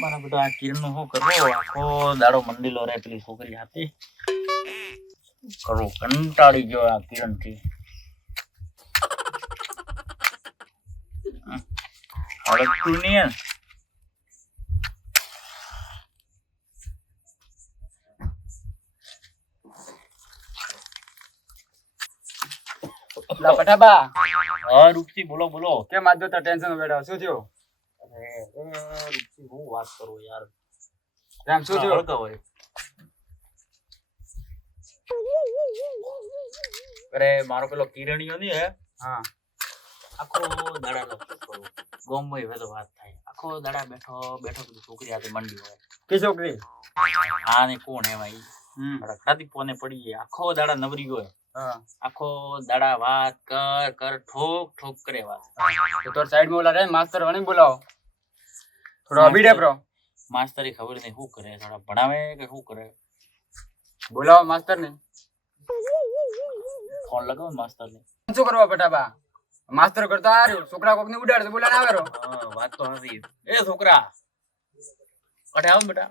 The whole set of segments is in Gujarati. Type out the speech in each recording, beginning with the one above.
મારા બેટા આ કિરણનું શું કરવું? આખો દાડો મંડીલો રે પેલી છોકરી હાથે. કરવું કંટાળી ગયો આ કિરણથી હળગતું નહીં હે ને? લા પઠાબા હા રૂપસી બોલો બોલો. કેમ આજ તો ટેન્શન બેઠા શું થયો? રૂપસી હું વાત કરું યાર. કેમ શું થયો? હળગા હોય. અરે મારો પેલો કિરણીયો નહીં હે? હા. આખો દાડા નો કરું ગોમમાં હવે તો વાત થાય. આખો દાડા બેઠો બેઠો બધું છોકરી હાથે મંડી હોય. કે છોકરી? હા ને કોણ એમાં ઈ હમ રખડાતી પોને પડી ગઈ. આખો દાડા નવરી ગયો આખો દાડા વાત કર કર ઠોક ઠોક કરે વાત. તો তোর સાઈડમાં ઓલા રે માસ્ટર વણી બોલાવો. થોડો અભી ડે બ્રો એ ખબર નહીં શું કરે થોડા ભણાવે કે શું કરે? બોલાવો માસ્તર ને ફોન લગાવો માસ્તર ને શું કરવા બેટા બા માસ્તર કરતા હારું છોકરા કોક ને ઉડાડે તો બોલાને આવે રો વાત તો નથી. એ છોકરા. કટે આવો બોલો બેટા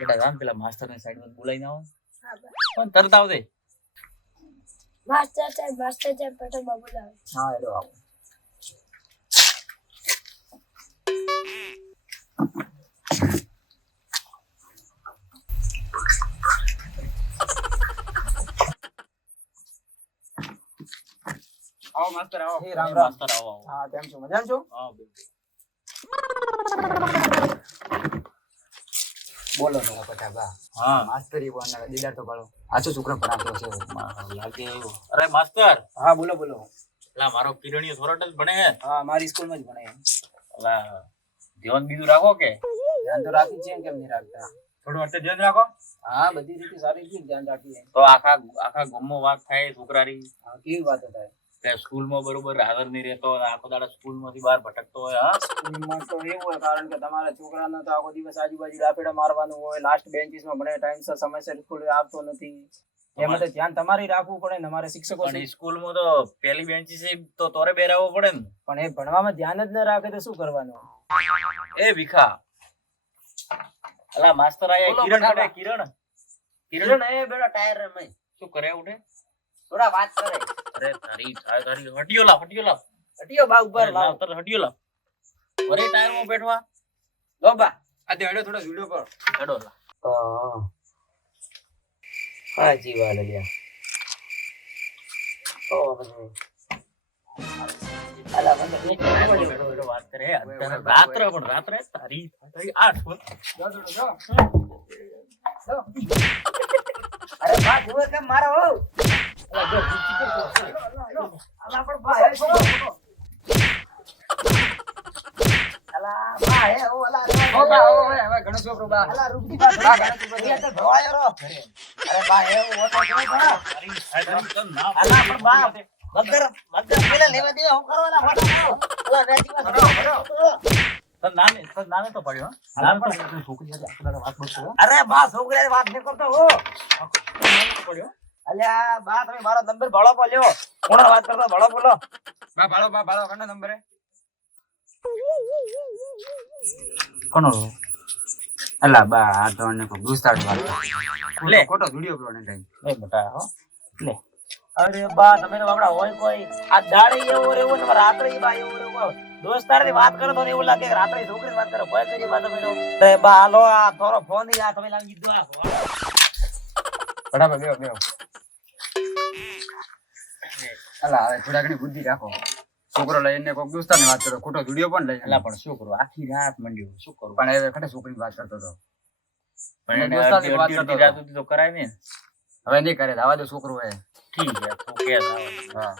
બેટા રામ પેલા માસ્તર ને સાઈડમાં બોલાઈને આવો. પણ તરત આવજે. માસ્ટર સાહેબ માસ્ટર સાહેબ પટેલ બોલાવે. હા એડો આવો. આવો માસ્ટર આવો. રામ રામ. માસ્ટર આવો હા કેમ છો? મજામાં છો? આવો બોલો તો બા હા. માસ્તરી બોલના દીદાર તો પાડો. આછો છોકરો ભણાતો છે? લાગે એવું. અરે માસ્તર! હા બોલો બોલો. લા મારો કિરણીયો થોરાટ જ ભણે હે હા મારી સ્કૂલમાં જ ભણે લા ધ્યાન બીજું રાખો કે? ધ્યાન તો રાખી છે કેમ નહીં રાખતા? થોડું અટે ધ્યાન રાખો. હા બધી રીતે સારી રીતે ધ્યાન રાખીએ. તો આખા આખા ગમો વાત થાય છોકરાની. હા કેવી વાતો થાય? કે સ્કૂલમાં બરોબર હાજર નહીં રહેતો અને આખો દાડા સ્કૂલમાંથી બહાર ભટકતો હોય હા? સ્કૂલમાં તો એવું હોય કારણ કે તમારા છોકરાનો તો આખો દિવસ આજુબાજુ ડાપેડા મારવાનું હોય લાસ્ટ બેન્ચીસમાં ભણે ટાઈમસર સમયસર સ્કૂલે આવતો નથી. એમાં તો ધ્યાન તમારે રાખવું પડે ને અમારે શિક્ષકો પણ સ્કૂલમાં તો પહેલી બેન્ચીસ તો તોરે બેરાવવો પડે ને. પણ એ ભણવામાં ધ્યાન જ ન રાખે તો શું કરવાનું? એ વિખા અલા માસ્તર આયા કિરણ કડે કિરણ? કિરણ? એ બેટા ટાયર રમે. શું કરે ઉઠે? થોડા વાત કરે. અરે તારી તારી હટિયો લા હટિયો લા હટિયો બા ઉપર લાવ લાવ તારે હટિયો લા અરે ટાયરમાં બેઠવા. લો બા. આ દેડો થોડો વિડિયો પર. હેડો લા. હાજી વાત લ્યા ઓ અલા મને વાત કરે રાત્રે પણ રાત્રે તારી તારી આઠ હો. જો જો જો. અરે બા જુએ કેમ મારો હો? અહીંયા તો પડ્યો હા તો છોકરી અરે બા છોકરા વાત નહીં કરતો પડ્યો અલ્યા બા તમે મારો નંબર ભાડો પર કોણ વાત કરતો ભાડો બોલો. બા ભાડો બા ભાળો ઘણો નંબર હે કોનો? અલા બા આ તો અમને કોઈ દોસ્તાર વાત લે. ખોટો વિડિયો પર ને ટાઈમ એ બેટા હો. લે. અરે બા તમે તો બાપડા હોય કોઈ. આ દાડે એવો રેવો ને રાત્રે બા એવો રેવો દોસ્તારની વાત કરો તો એવું લાગે કે રાત્રે છોકરી વાત કરો ભય કરી વાત તમે તો. બા હાલો આ થોડો ફોન આ તમે દીધો આ. બરાબર અલા હવે થોડા ઘણી બુદ્ધિ રાખો. છોકરો લઈને કોક દોસ્તારની વાત કરો ખોટો વિડિયો પણ લઈ. અલા પણ શું કરું? આખી રાત મંડ્યું. શું કરું? પણ હવે ખરે છોકરી વાત કરતો હતો. પણ એને અડધી- વાત કરતો રાત સુધી તો કરાય ને? હવે નહીં કરે આવા દો છોકરો હે ઠીક છે તું કે હા.